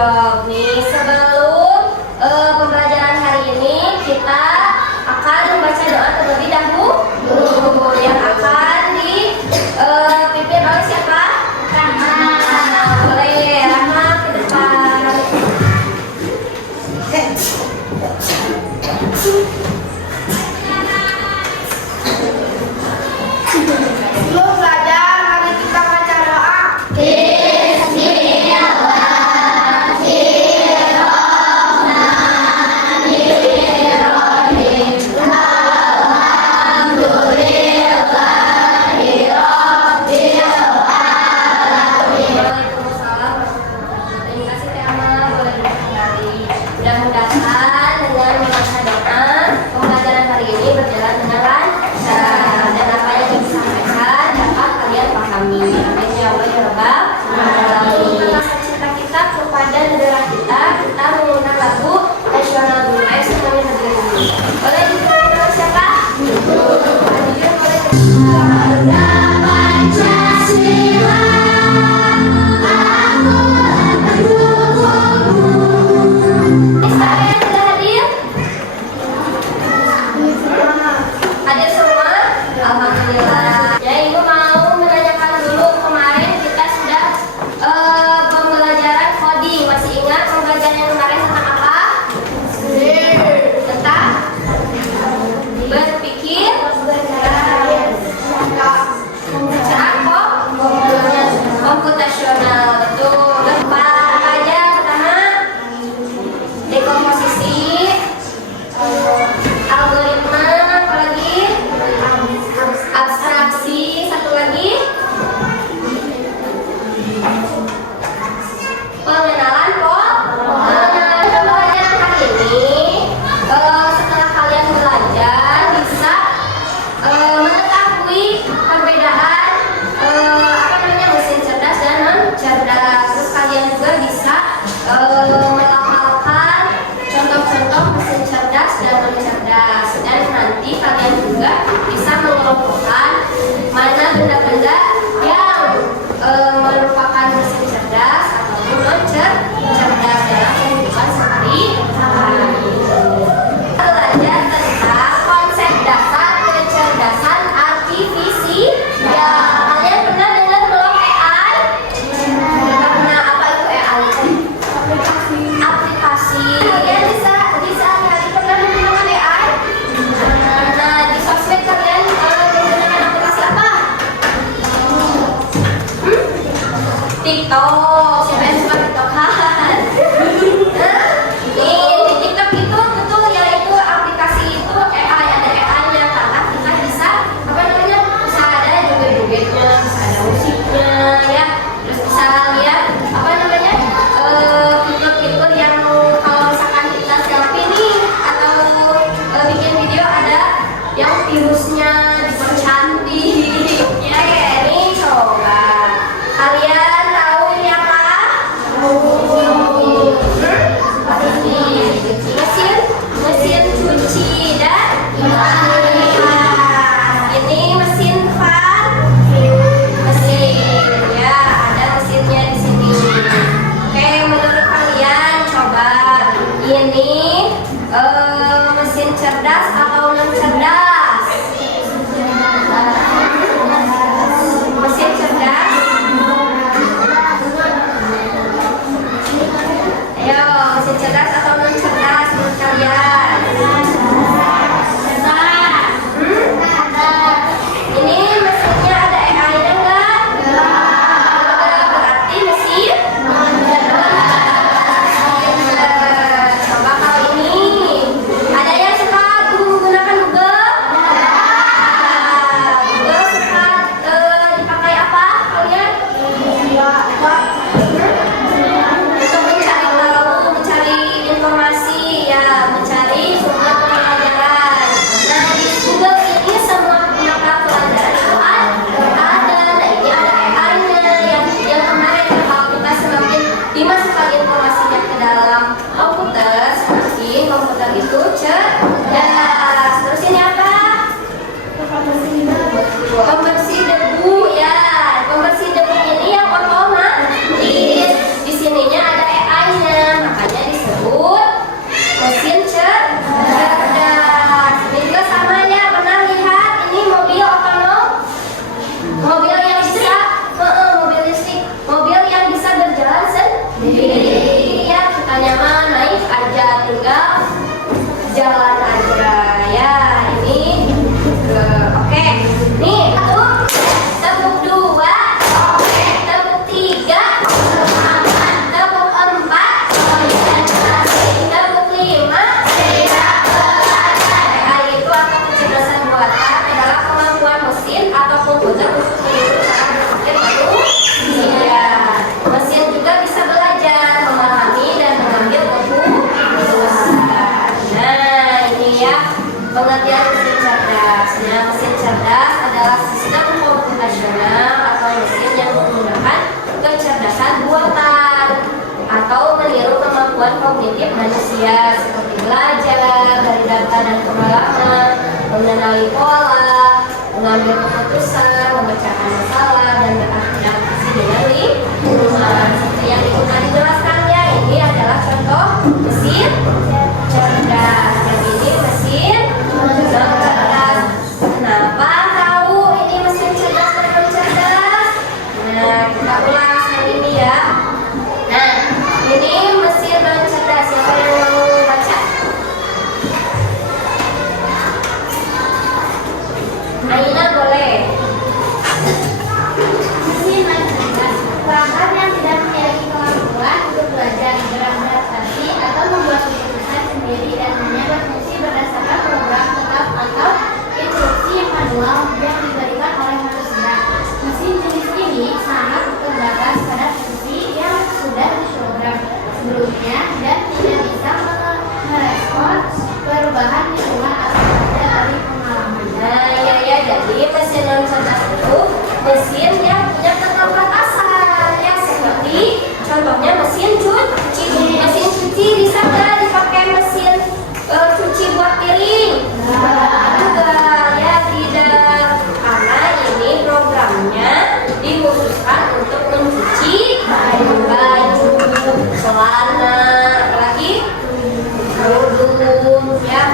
job. Nih, sebelum pembelajaran hari ini kita akan membaca doa terlebih dahulu yang akan dipimpin oleh siapa? Rahma. Boleh, Rahma ke depan. Sebelum belajar, mari kita baca doa. Mudah-mudahan dengan membaca doa pembelajaran hari ini berjalan dengan lancar dan apa yang disampaikan dapat kalian pahami. Amin ya Allah ya Rabbal Alamin. Rasa cinta kita kepada negara kita menggunakan lagu nasional dulu. Ayo semuanya berdiri dulu. Boleh dipimpin oleh siapa? Hadir boleh. Hadir semua? Alhamdulillah. Ya, Ibu mau menanyakan dulu, kemarin kita sudah pembelajaran coding. Masih ingat pembelajaran yang kemarin tentang apa? Tentang berpikir secara komputasional. Betul. Apa aja pertama? Dekomposisi, algoritma, apa lagi? Abstraksi, satu lagi pengenalan pengenalan. Pembelajaran hari ini setelah kalian belajar bisa mengetahui perbedaan mesin cerdas dan non cerdas. Terus kalian juga bisa melafalkan contoh-contoh mesin cerdas dan non cerdas, dan nanti kalian juga bisa mengelompokkan mana benda-benda yang merupakan mesin cerdas ataupun non cerdas dalam kehidupan sehari-hari. Belajar tentang konsep dasar kecerdasan artifisial. Kalian pernah dengar belum AI? Pernah. Apa itu AI? Aplikasi. Kalian di sehari-hari pernah menggunakan AI? Nah, di sosmed kalian menggunakan aplikasi apa? TikTok. Siapa yang suka TikTokan? Nih, di TikTok itu betul ya, itu aplikasi itu AI, ada AI-nya karena kita bisa bisa ada joget-jogetnya, bisa ada musiknya ya, terus bisa lihat fitur-fitur yang kalau misalkan kita selfie nih atau bikin video ada yang virusnya dipercantik ya. Ini coba kalian tahu ini apa? menggunakan kecerdasan buatan atau meniru kemampuan kognitif manusia seperti belajar dari data dan pengalaman, mengenali pola, mengambil keputusan, memecahkan masalah, dan beradaptasi dengan lingkungan. Seperti yang Ibu jelaskannya, ini adalah contoh mesin cerdas. Yang ini mesin cerdas. Kenapa tahu ini mesin cerdas dan cerdas? Nah, kita ulas yang ini ya. Nah, ini mesin non cerdas. Siapa yang mau baca? Aina boleh. Mesin non cerdas, perangkat yang tidak memiliki kemampuan untuk belajar, beradaptasi, atau membuat keputusan sendiri dan hanya berfungsi berdasarkan program tetap atau instruksi manual yang diberikan oleh manusia. Mesin jenis ini sangat terbatas pada fungsi yang sudah diprogram sebelumnya dan tidak bisa merespon perubahan lingkungan atau ada dari pengalaman. Nah, ya, jadi mesin non cerdas itu mesin yang punya keterbatasan ya, seperti contohnya mesin cuci. Mesin cuci bisa nggak dipakai mesin cuci buat piring? Enggak, ya tidak, karena ini programnya dikhususkan untuk mencuci baju, celana, apalagi kerudung ya,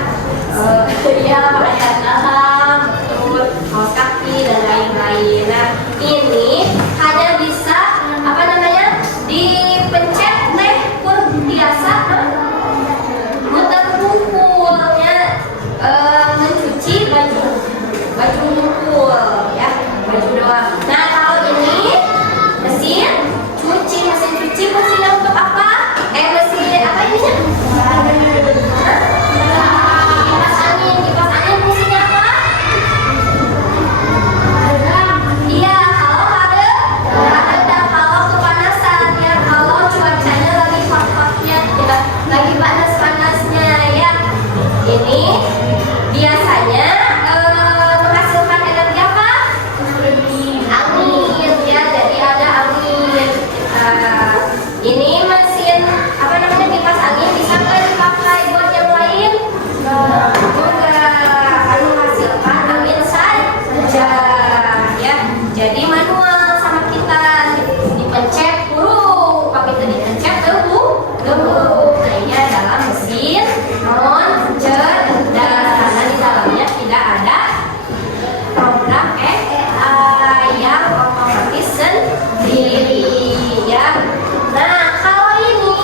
ya pakaian dalam, kaos kaki dan lain-lain. Nah, ini hanya bisa apa namanya dipencet teh pun biasa muter kumpulnya, mencuci baju kumpul ya, baju doang. Nah, kalau ini mesin cuci fungsinya untuk apa? Mesin apa ini? Kipas angin fungsinya apa? Iya, kalau ada kalau kepanasan ya, kalau cuacanya lagi hot-hotnya ya, lagi panas-panasnya ya. Ini biasanya menghasilkan energi apa? Angin ya, jadi ada angin. Ini mesin apa namanya kipas angin bisa nggak dipakai buat yang lain? Enggak, akan menghasilkan angin saja ya. Jadi manual sama kita, dipencet burung, pakai itu dipencet debu. Nah, ini adalah mesin non cerdas karena di dalamnya tidak ada program AI yang otomatis sendiri ya. Nah, kalau ini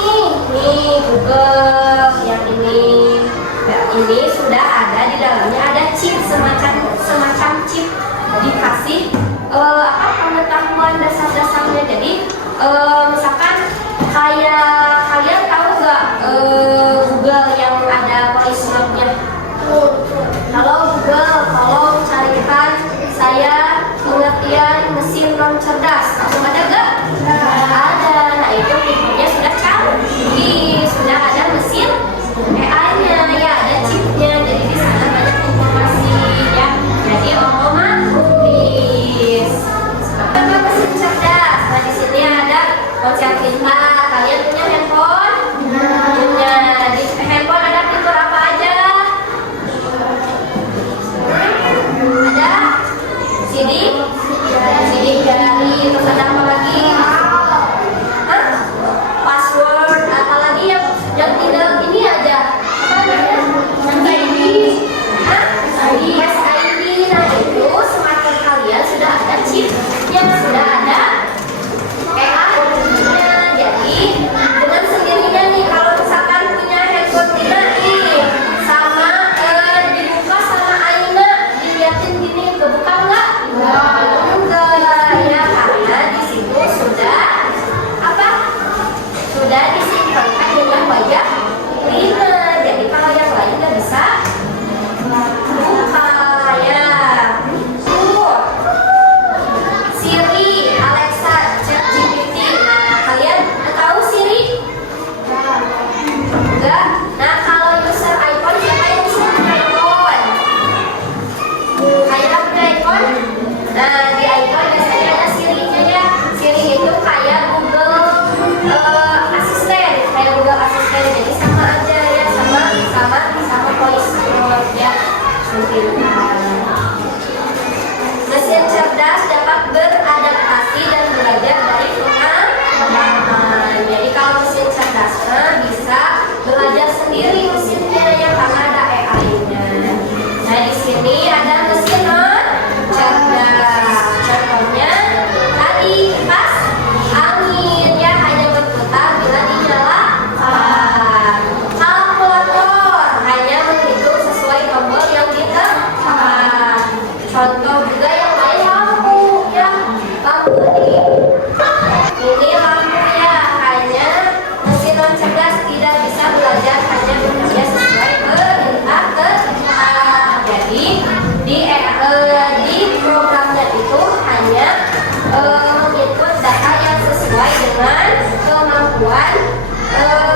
Google yang ini, nah, ini sudah ada di dalamnya ada chip semacam chip, dikasih apa pengetahuan dasar-dasarnya. Jadi misalkan kayak kalian tahu nggak Google yang ada voice note-nya? Kalau Google, tolong carikan saya pengertian mesin non cerdas, langsung ada nggak? Ada. Nah, itu tipenya sudah canggih, sudah ada mesin AI-nya ya, ada chipnya. Jadi di sana banyak informasi ya. Jadi otomatis. Seperti mesin cerdas. Nah, di sini ada ponsel pintar. Kalian punya handphone? Punya. Di handphone ada fitur apa aja? Ada CD jari, terus ada apa lagi? Password, apalagi yang tinggal ini aja. Apa namanya? SID. SID. Nah, itu smartphone kalian sudah ada chip yang sudah ada AI-nya. Jadi dengan sendirinya nih, kalau misalkan punya handphone Tina nih sama dibuka sama Aina, diliatin gini, kebuka nggak? pintar. Mesin cerdas dapat beradaptasi dan belajar dari pengalaman. Jadi kalau mesin cerdas bisa belajar sendiri mesinnya ya karena ada AI-nya. Nah di sini ada mesin cerdas. Contohnya tadi kipas angin ya hanya berputar bila dinyalakan. Kalkulator hanya menghitung sesuai tombol yang ditekan. Contoh juga yang lain lampu ya, lampu ini lampunya hanya mesin cerdas tidak bisa belajar hanya bekerja sesuai perintah ketik. Jadi di programnya itu hanya menginput data yang sesuai dengan kemampuan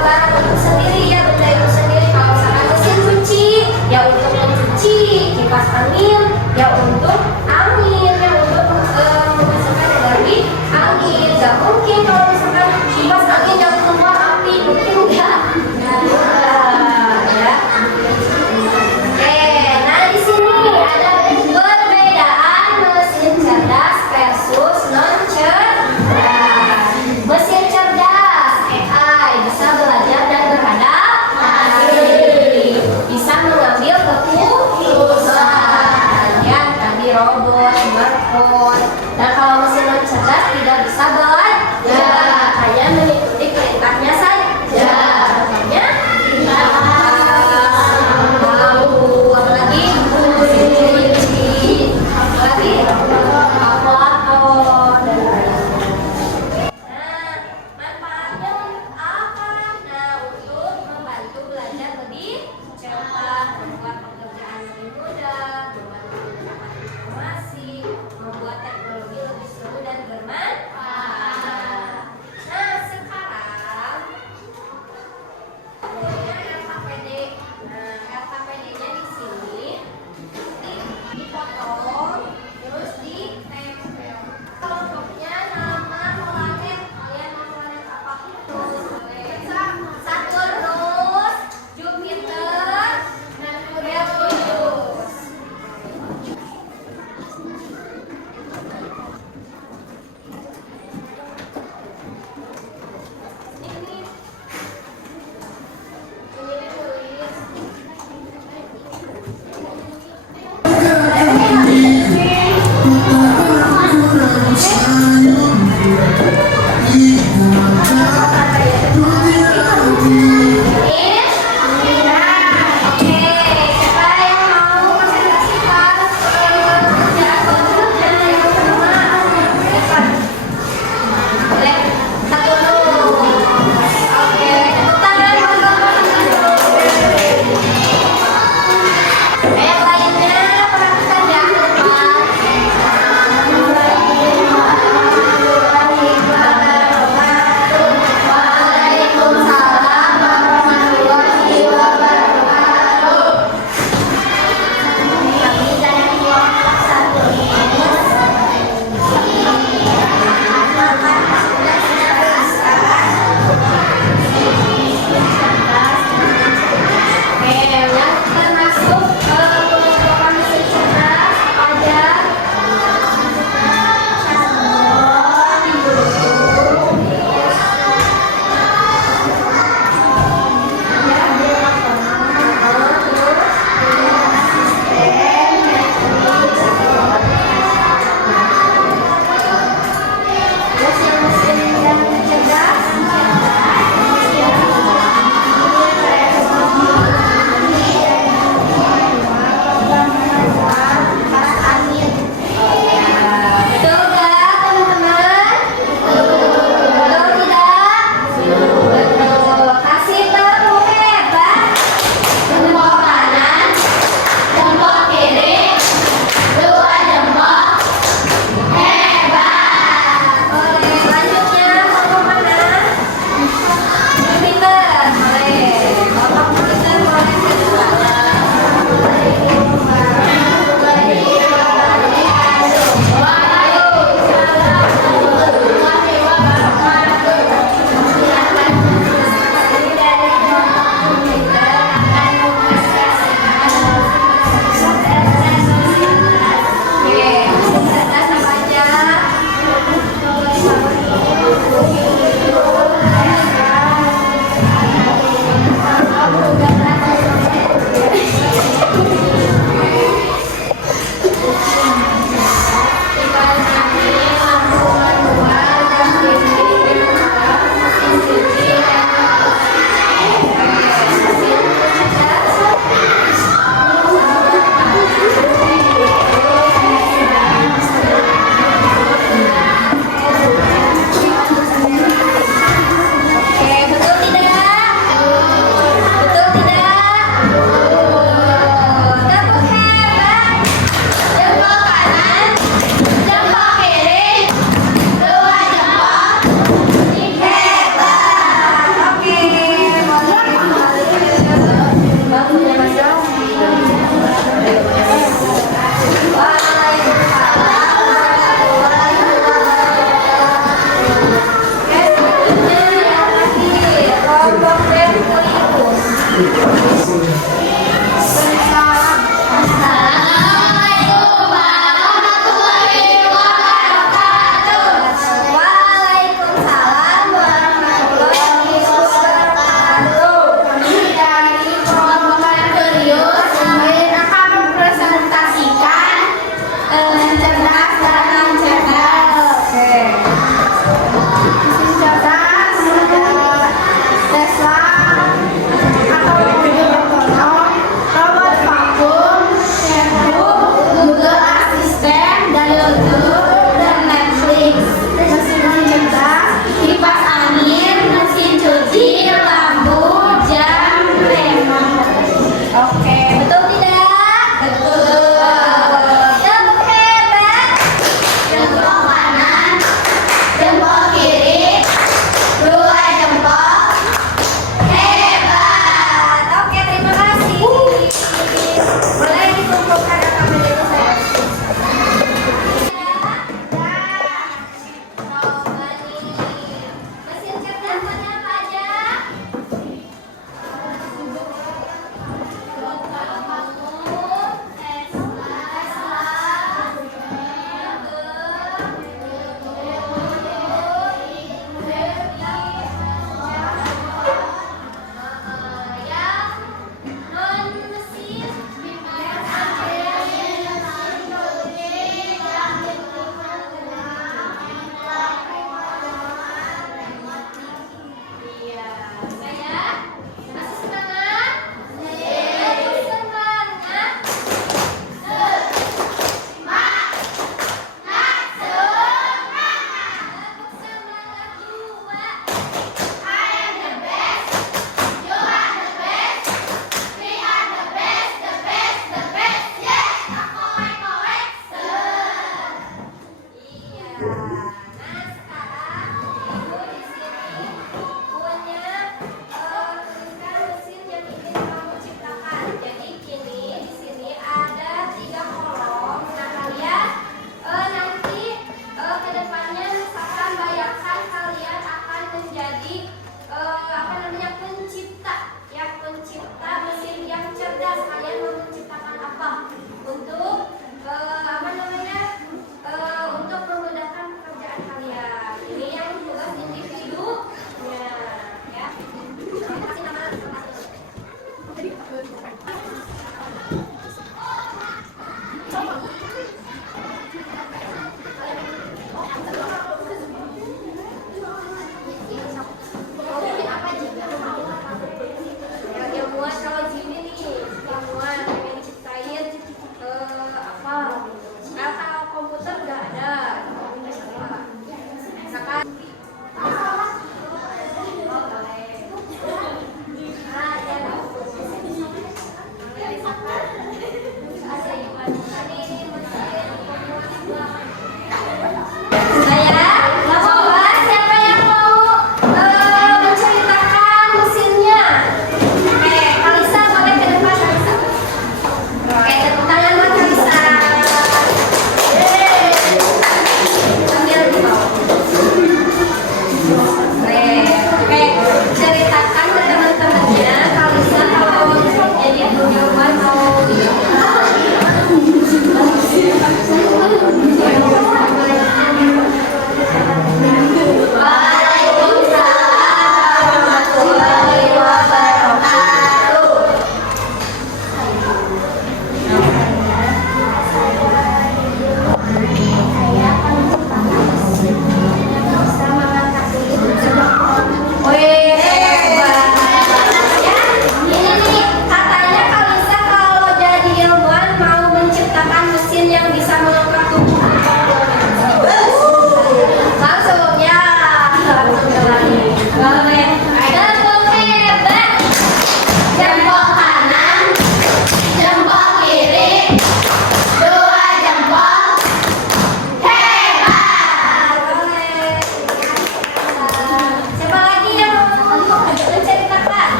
barang itu sendiri ya, benda itu sendiri. Kalau misalkan mesin cuci ya untuk mencuci, kipas angin ya untuk angin, ya untuk misalkan dari angin. Gak mungkin kalau misalkan kipas angin yang keluar api, mungkin enggak. Ya. Oke, nah di sini ada perbedaan mesin cerdas versus non cerdas. Mesin cerdas AI bisa belajar dan beradaptasi, bisa mengambil keputusan ya, tadi robot, smartphone. Dan kalau mesin non cerdas tidak bisa belajar, hanya mengikuti perintahnya saja. Contohnya lampu, apalagi kunci, apalagi kalkulator dan lain-lain. Nah, manfaatnya untuk apa? Nah, untuk membantu belajar lebih cepat, membuat pekerjaan lebih mudah, membantu mendapat informasi, membuat teknologi lebih seru dan bermanfaat.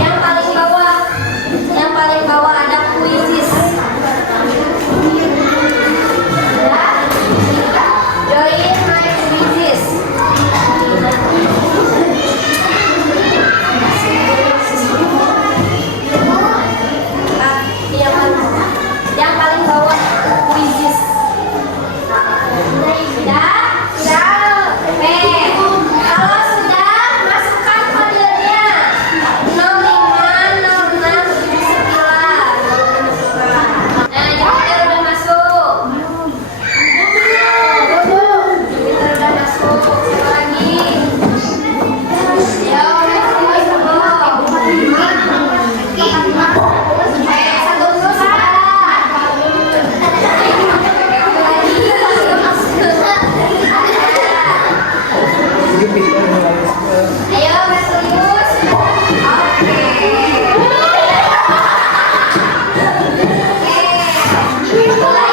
Yang paling bawah ada puisis. Join my quizzes. Yang paling bawah quizzes. Sudah? Oke. Kalau sudah, masukkan kodenya. 050679. Nah, Jupiter udah masuk. Jupiter udah masuk. Siapa lagi? Ya, satu dulu ayo Merkurius. Oke. Mulai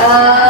Eh,